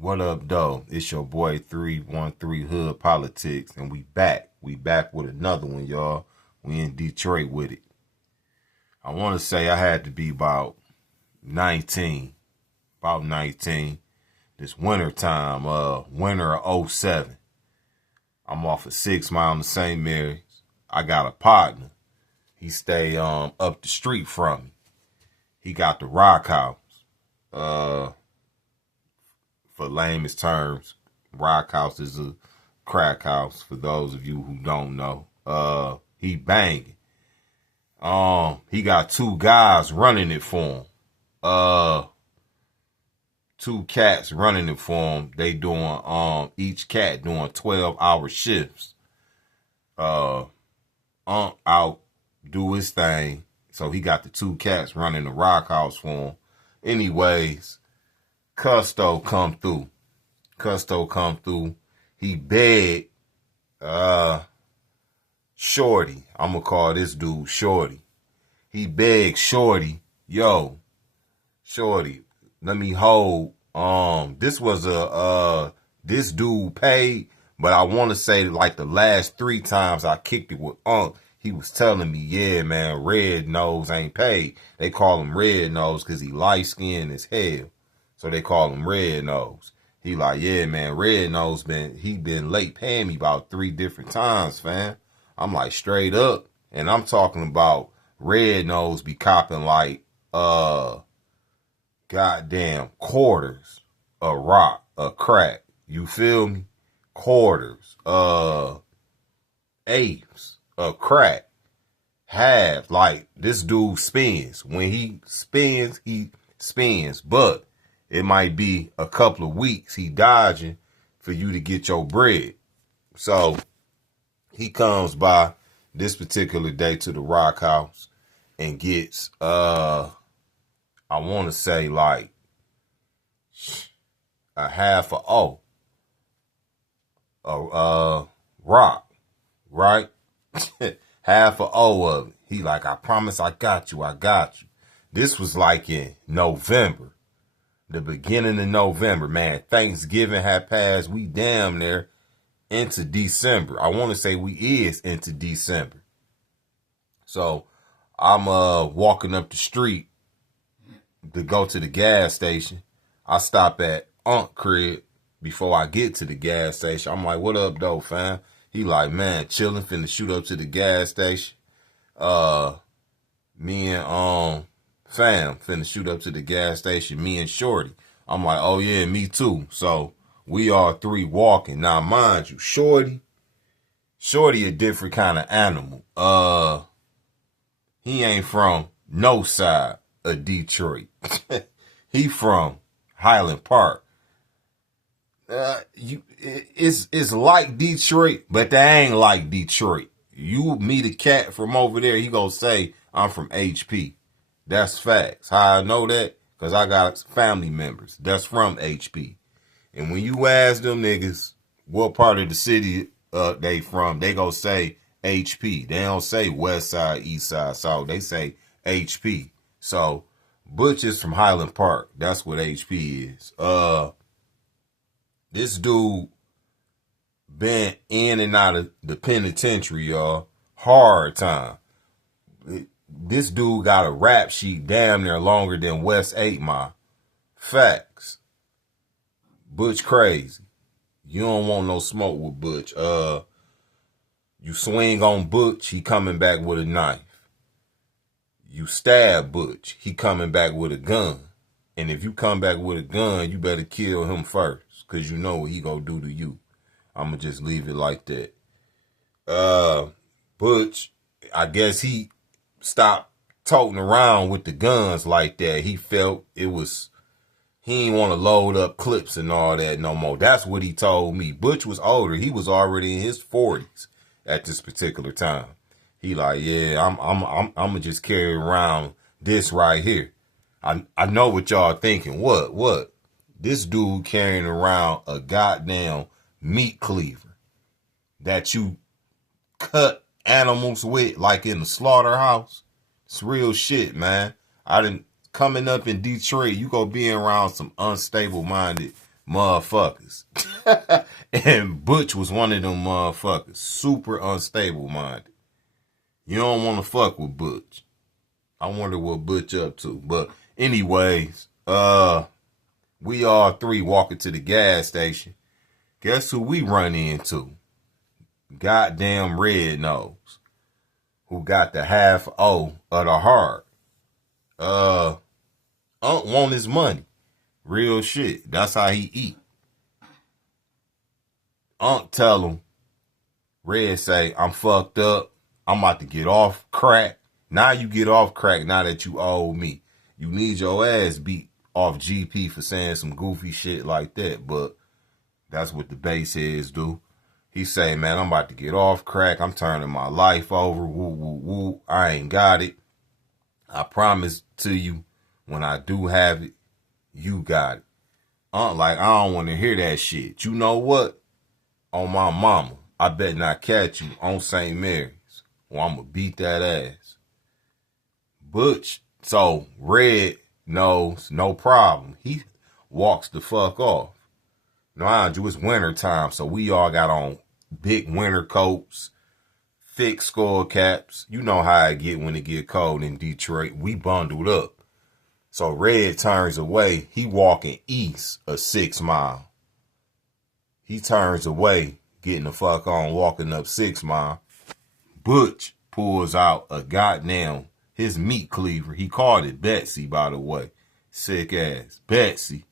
What up, though? It's your boy 313 Hood Politics, and we back. We back with another one, y'all. We in Detroit with it. I want to say I had to be about 19. This winter time, winter of '07. I'm off of 6 Mile in St. Mary's. I got a partner. He stay up the street from me. He got the Rock House. For lamest terms, Rock House is a crack house for those of you who don't know. He banging. He got two guys running it for him. Two cats running it for him. They doing each cat doing 12-hour shifts. Out do his thing. So he got the two cats running the Rock House for him. Anyways, Custo come through. He begged Shorty. I'm gonna call this dude Shorty. He begged Shorty, yo, Shorty, let me hold. This was this dude paid, but I want to say like the last 3 times I kicked it with he was telling me, yeah, man, Red Nose ain't paid. They call him Red Nose because he light skinned as hell. So they call him Red Nose. He like, yeah, man, Red Nose been late paying me about 3 different times, fam. I'm like, straight up. And I'm talking about Red Nose be copping like goddamn quarters, a rock, a crack. You feel me? Quarters, eighths, a crack, half. Like, this dude spins. When he spins, but it might be a couple of weeks he dodging for you to get your bread. So he comes by this particular day to the Rock House and gets I want to say like a half a rock, right? Half a O of it. He like, I promise I got you. This was like in November. The beginning of November, man. Thanksgiving had passed. We damn near into December. I want to say we is into December. So I'm walking up the street to go to the gas station. I stop at Aunt crib before I get to the gas station. I'm like, what up, though, fam? He like, man, chilling, finna shoot up to the gas station. Me and fam finna shoot up to the gas station, me and Shorty. I'm like, oh yeah, me too. So we all 3 walking. Now mind you, Shorty a different kind of animal. He ain't from no side of Detroit. He from Highland Park. It's like Detroit, but they ain't like Detroit. You meet a cat from over there, he gonna say, I'm from HP. That's facts. How I know that? Because I got family members that's from HP. And when you ask them niggas what part of the city they from, they gonna say HP. They don't say West Side, East Side, South. They say HP. So Butch is from Highland Park. That's what HP is. This dude been in and out of the penitentiary, y'all. Hard time. This dude got a rap sheet damn near longer than West 8 Mile. Facts. Butch crazy. You don't want no smoke with Butch. You swing on Butch, he coming back with a knife. You stab Butch, he coming back with a gun. And if you come back with a gun, you better kill him first. Because you know what he gonna do to you. I'm gonna just leave it like that. Butch, I guess he stopped toting around with the guns like that. He felt he ain't want to load up clips and all that no more. That's what he told me. Butch was older. He was already in his 40s at this particular time. He like, yeah, I'm gonna just carry around this right here. I know what y'all thinking. What? This dude carrying around a goddamn meat cleaver that you cut animals with, like in the slaughterhouse. It's real shit, man. Coming up in Detroit, you gonna be around some unstable-minded motherfuckers. And Butch was one of them motherfuckers. Super unstable minded. You don't want to fuck with Butch. I wonder what Butch up to. But anyways, we all three walking to the gas station. Guess who we run into? Goddamn Red Nose. Who got the half O of the heart. Unc want his money. Real shit. That's how he eat. Unc tell him, Red say, I'm fucked up. I'm about to get off crack. Now you get off crack now that you owe me. You need your ass beat off GP for saying some goofy shit like that. But that's what the base heads do. He say, man, I'm about to get off crack. I'm turning my life over. Woo, woo, woo. I ain't got it. I promise to you, when I do have it, you got it. Like, I don't want to hear that shit. You know what? On my mama, I bet not catch you on St. Mary's. Or I'm going to beat that ass. Butch, so Red knows no problem. He walks the fuck off. Mind you, it's winter time, so we all got on big winter coats, thick skull caps. You know how I get when it get cold in Detroit. We bundled up. So Red turns away. He walking east of 6 Mile. He turns away, getting the fuck on, walking up 6 Mile. Butch pulls out a goddamn, his meat cleaver. He called it Betsy, by the way. Sick ass. Betsy.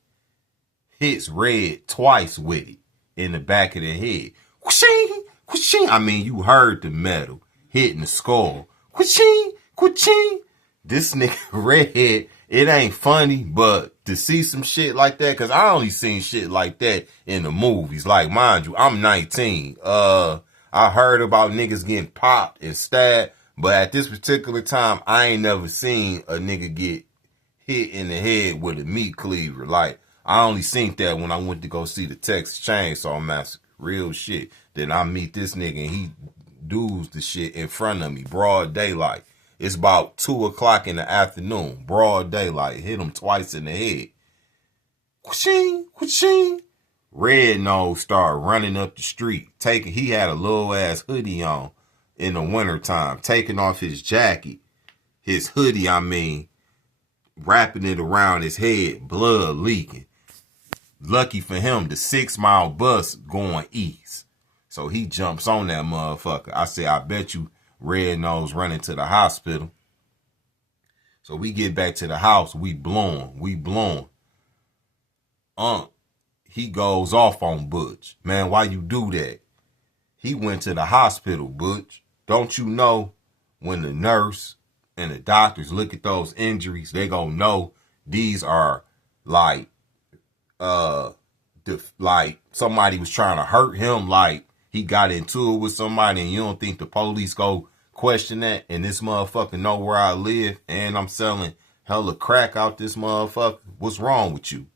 Hits Red twice with it in the back of the head. Whooshing, whooshing. I mean, you heard the metal hitting the skull. Whooshing, whooshing. This nigga Red, it ain't funny, but to see some shit like that, because I only seen shit like that in the movies. Like, mind you, I'm 19. I heard about niggas getting popped and stabbed, but at this particular time, I ain't never seen a nigga get hit in the head with a meat cleaver. Like, I only seen that when I went to go see the Texas Chainsaw Massacre. Real shit. Then I meet this nigga and he does the shit in front of me. Broad daylight. It's about 2 o'clock in the afternoon. Broad daylight. Hit him twice in the head. Whooshing, whooshing. Red Nose started running up the street. He had a little ass hoodie on in the wintertime. Taking off his jacket. His hoodie, I mean. Wrapping it around his head. Blood leaking. Lucky for him, the 6 Mile bus going east. So he jumps on that motherfucker. I say, I bet you Red Nose running to the hospital. So we get back to the house. We blowing. He goes off on Butch. Man, why you do that? He went to the hospital, Butch. Don't you know when the nurse and the doctors look at those injuries, they gonna know these are like somebody was trying to hurt him, like he got into it with somebody, and you don't think the police go question that? And this motherfucker know where I live, and I'm selling hella crack out this motherfucker. What's wrong with you?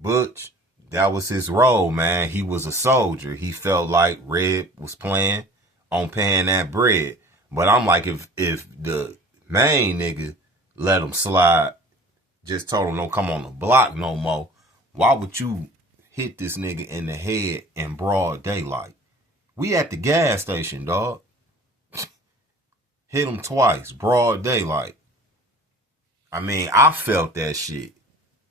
Butch, that was his role, man. He was a soldier. He felt like Red was playing on paying that bread. But I'm like, if the main nigga let him slide, just told him don't come on the block no more, why would you hit this nigga in the head in broad daylight? We at the gas station, dog. Hit him twice, broad daylight. I mean, I felt that shit.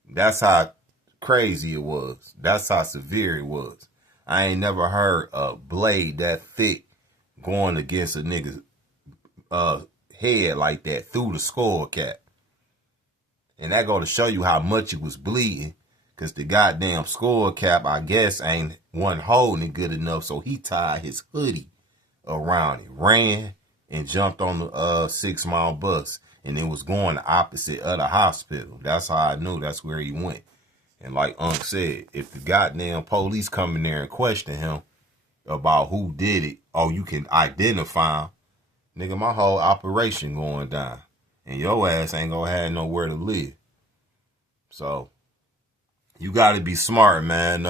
That's how crazy it was. That's how severe it was. I ain't never heard a blade that thick going against a nigga's head like that through the skull cap. And that go to show you how much it was bleeding. Because the goddamn skull cap, I guess, ain't one holding it good enough. So he tied his hoodie around it. Ran and jumped on the 6 Mile bus. And it was going the opposite of the hospital. That's how I knew that's where he went. And like Unc said, if the goddamn police come in there and question him about who did it, oh, you can identify him. Nigga, my whole operation going down. And your ass ain't gonna have nowhere to live. So, you gotta be smart, man,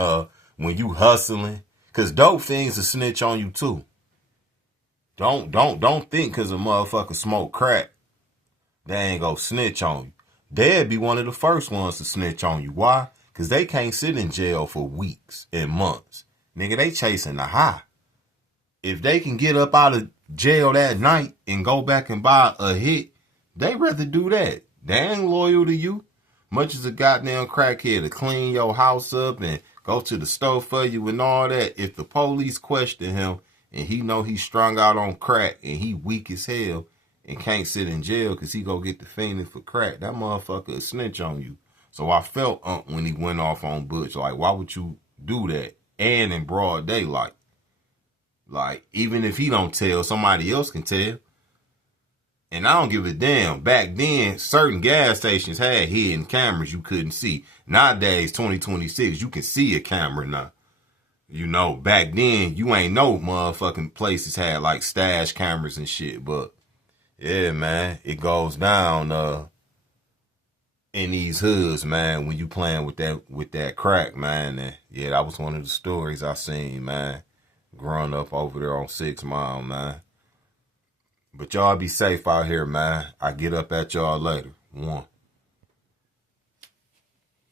when you hustling. Cause dope things will snitch on you too. Don't think cause a motherfucker smoke crack, they ain't gonna snitch on you. They'd be one of the first ones to snitch on you. Why? Because they can't sit in jail for weeks and months. Nigga, they chasing the high. If they can get up out of jail that night and go back and buy a hit, they rather do that. They ain't loyal to you. Much as a goddamn crackhead to clean your house up and go to the store for you and all that. If the police question him and he know he's strung out on crack and he weak as hell and can't sit in jail because he go get the fiending for crack, that motherfucker will snitch on you. So I felt when he went off on Butch, like, why would you do that? And in broad daylight. Like, even if he don't tell, somebody else can tell. And I don't give a damn. Back then, certain gas stations had hidden cameras you couldn't see. Nowadays, 2026, you can see a camera now. You know, back then, you ain't no motherfucking places had like stash cameras and shit. But, yeah, man, it goes down in these hoods, man, when you playing with that crack, man. And, yeah, that was one of the stories I seen, man, growing up over there on 6 Mile, man. But y'all be safe out here, man. I get up at y'all later. One.